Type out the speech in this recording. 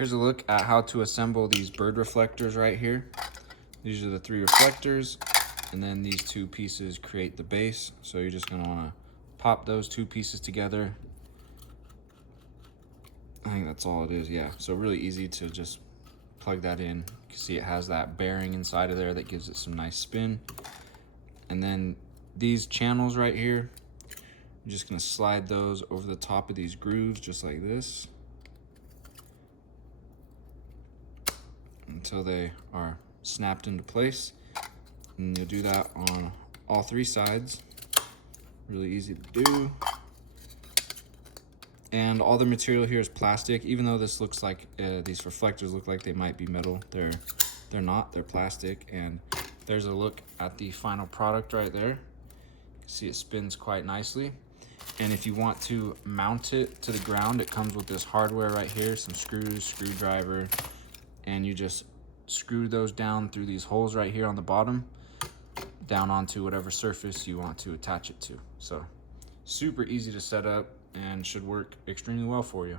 Here's a look at how to assemble these bird reflectors right here. These are the 3 reflectors, and then these 2 pieces create the base. So you're just gonna wanna pop those 2 pieces together. I think that's all it is, yeah. So really easy to just plug that in. You can see it has that bearing inside of there that gives it some nice spin. And then these channels right here, you're just gonna slide those over the top of these grooves just like this, until they are snapped into place. And you'll do that on all 3 sides. Really easy to do. And all the material here is plastic. Even though this looks like these reflectors look like they might be metal, they're not. They're plastic. And there's a look at the final product right there. You can see it spins quite nicely. And if you want to mount it to the ground, it comes with this hardware right here, some screws, screwdriver, and you just screw those down through these holes right here on the bottom, down onto whatever surface you want to attach it to. So super easy to set up and should work extremely well for you.